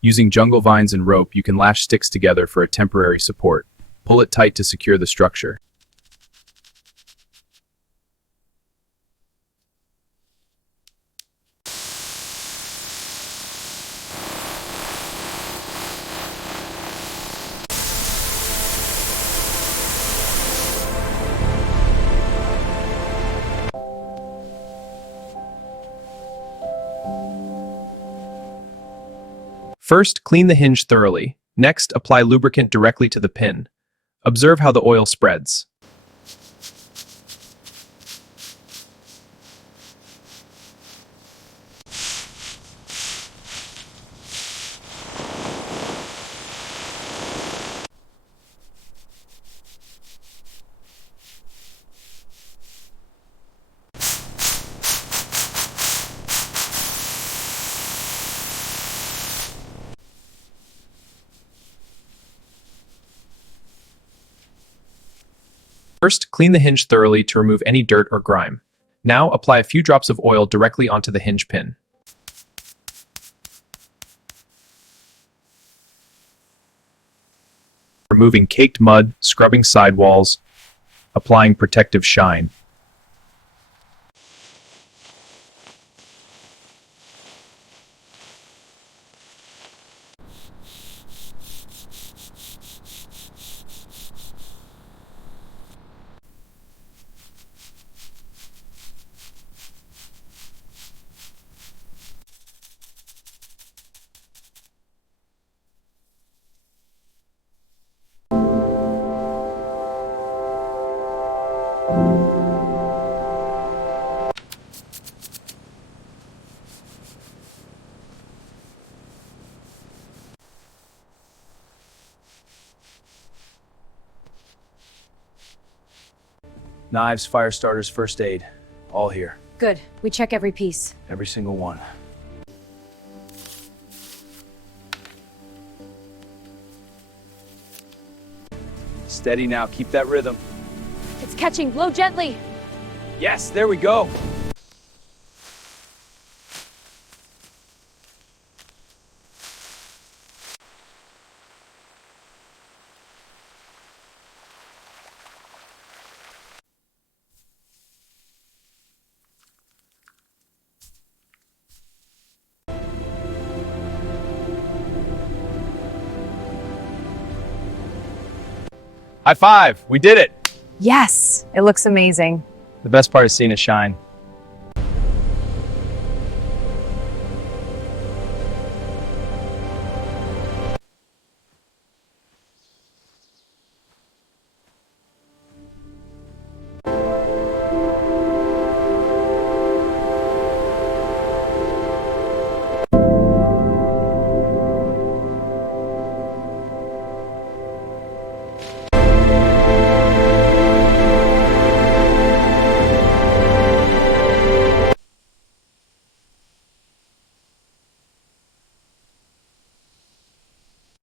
Using jungle vines and rope, you can lash sticks together for a temporary support. Pull it tight to secure the structure. First, clean the hinge thoroughly. Next, apply lubricant directly to the pin. Observe how the oil spreads. First, clean the hinge thoroughly to remove any dirt or grime. Now, apply a few drops of oil directly onto the hinge pin. Removing caked mud, scrubbing sidewalls, applying protective shine. Knives, fire starters, first aid, all here. Good. We check every piece. Every single one. Steady now, keep that rhythm. It's catching. Blow gently. Yes, there we go. High five, we did it. Yes, it looks amazing. The best part is seeing it shine.